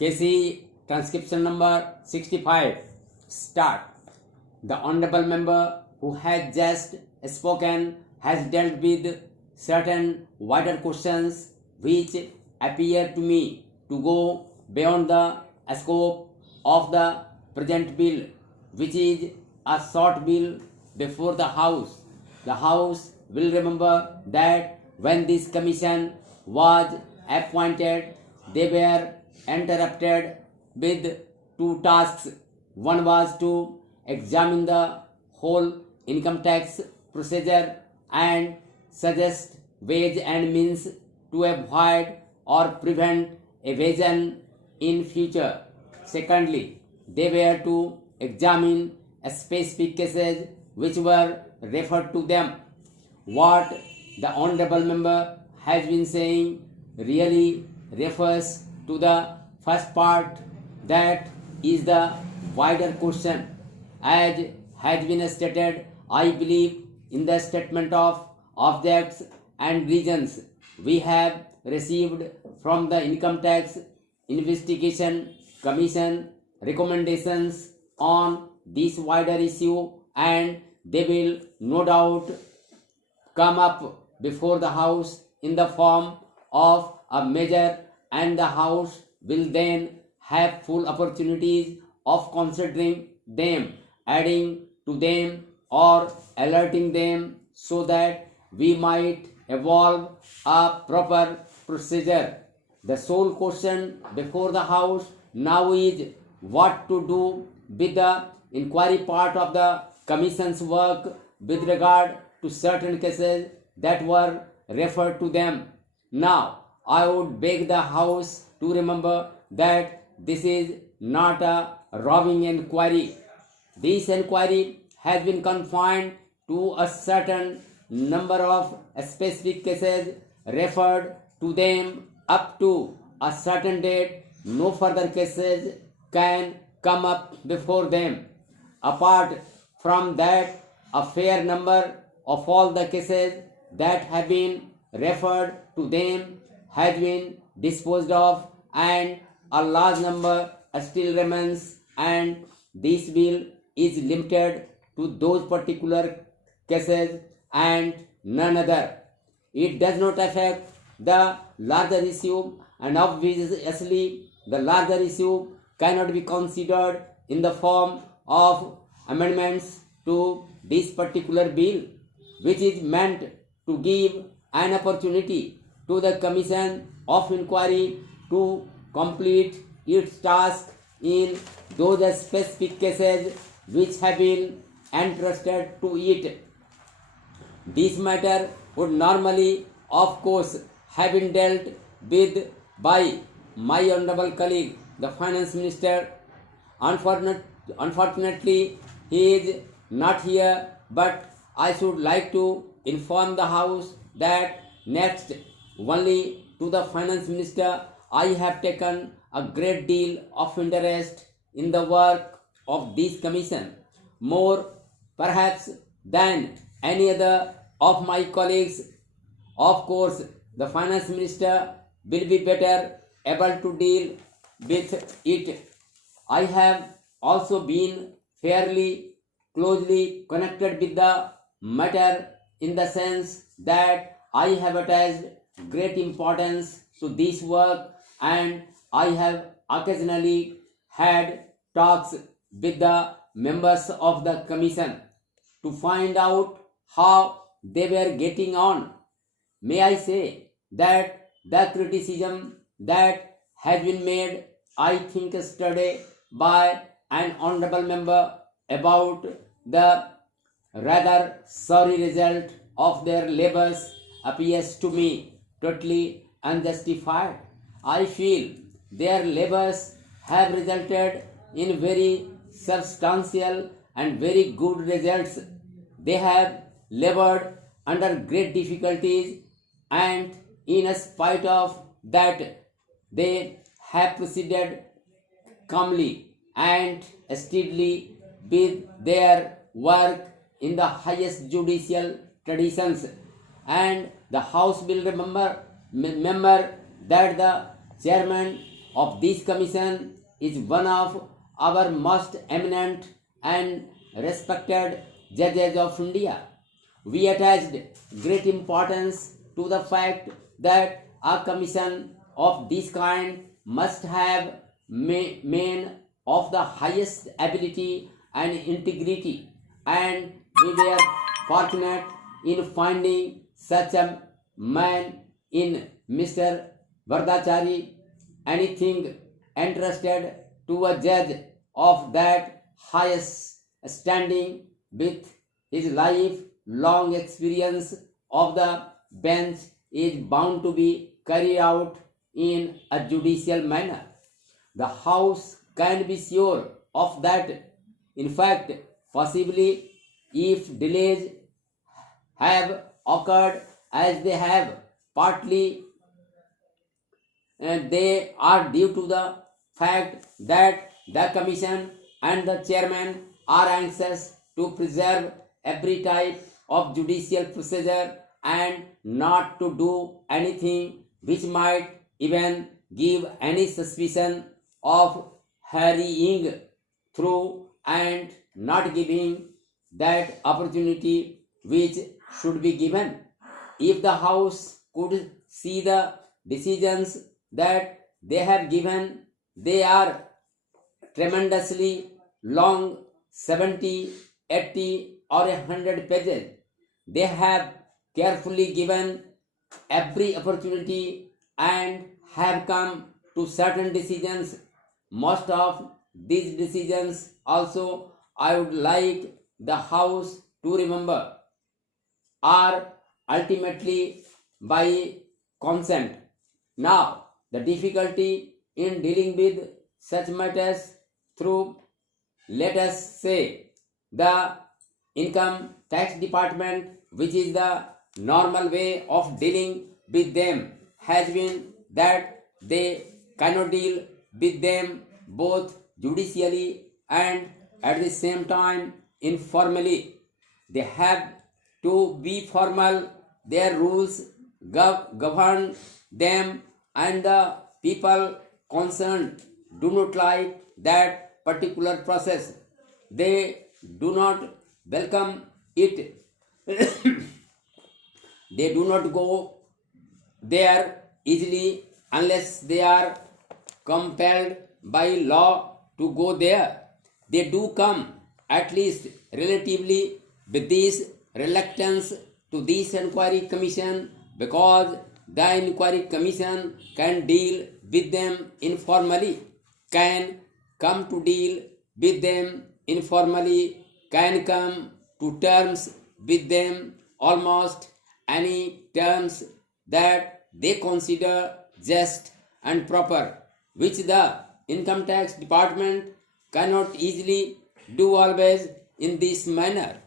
KC transcription number 65. Start. The honorable member who has just spoken has dealt with certain wider questions which appear to me to go beyond the scope of the present bill, which is a short bill before the House. The House will remember that when this commission was appointed, they were interrupted with two tasks. One was to examine the whole income tax procedure and suggest ways and means to avoid or prevent evasion in future. Secondly, they were to examine specific cases which were referred to them. What the honorable member has been saying really refers to the first part, that is the wider question. As has been stated, I believe in the statement of objects and reasons we have received from the Income Tax Investigation Commission recommendations on this wider issue, and they will no doubt come up before the House in the form of a measure, and the House will then have full opportunities of considering them, adding to them or alerting them, so that we might evolve a proper procedure. The sole question before the House now is what to do with the inquiry part of the Commission's work with regard to certain cases that were referred to them. Now, I would beg the House to remember that this is not a roving inquiry. This inquiry has been confined to a certain number of specific cases referred to them up to a certain date. No further cases can come up before them. Apart from that, a fair number of all the cases that have been referred to them has been disposed of, and a large number still remains, and this bill is limited to those particular cases and none other. It does not affect the larger issue, and obviously the larger issue cannot be considered in the form of amendments to this particular bill, which is meant to give an opportunity to the Commission of Inquiry to complete its task in those specific cases which have been entrusted to it. This matter would normally, of course, have been dealt with by my honorable colleague, the Finance Minister. Unfortunately, he is not here, but I should like to inform the House that next only to the Finance Minister I have taken a great deal of interest in the work of this commission, more perhaps than any other of my colleagues. Of course, the Finance Minister will be better able to deal with it. I have also been fairly closely connected with the matter in the sense that I have attached great importance to this work, and I have occasionally had talks with the members of the commission to find out how they were getting on. May I say that the criticism that has been made, I think, yesterday by an honorable member about the rather sorry result of their labors appears to me totally unjustified. I feel their labors have resulted in very substantial and very good results. They have labored under great difficulties, and in spite of that, they have proceeded calmly and steadily with their work in the highest judicial traditions. And the House will remember that the chairman of this commission is one of our most eminent and respected judges of India. We attached great importance to the fact that a commission of this kind must have men of the highest ability and integrity, and we were fortunate in finding such a man in Mr. Vardachari. Anything entrusted to a judge of that highest standing with his life long experience of the bench is bound to be carried out in a judicial manner. The House can be sure of that. In fact, possibly if delays have occurred as they have, partly and they are due to the fact that the commission and the chairman are anxious to preserve every type of judicial procedure and not to do anything which might even give any suspicion of hurrying through and not giving that opportunity which should be given. If the House could see the decisions that they have given, they are tremendously long, 70, 80 or 100 pages. They have carefully given every opportunity and have come to certain decisions. Most of these decisions also I would like the House to remember are ultimately by consent. Now, the difficulty in dealing with such matters through, let us say, the income tax department, which is the normal way of dealing with them, has been that they cannot deal with them both judicially and at the same time informally. They have to be formal. Their rules govern them, and the people concerned do not like that particular process. They do not welcome it. They do not go there easily unless they are compelled by law to go there. They do come, at least relatively, with this reluctance to this inquiry commission, because the inquiry commission can deal with them informally, can come to deal with them informally, can come to terms with them, almost any terms that they consider just and proper, which the income tax department cannot easily do always in this manner.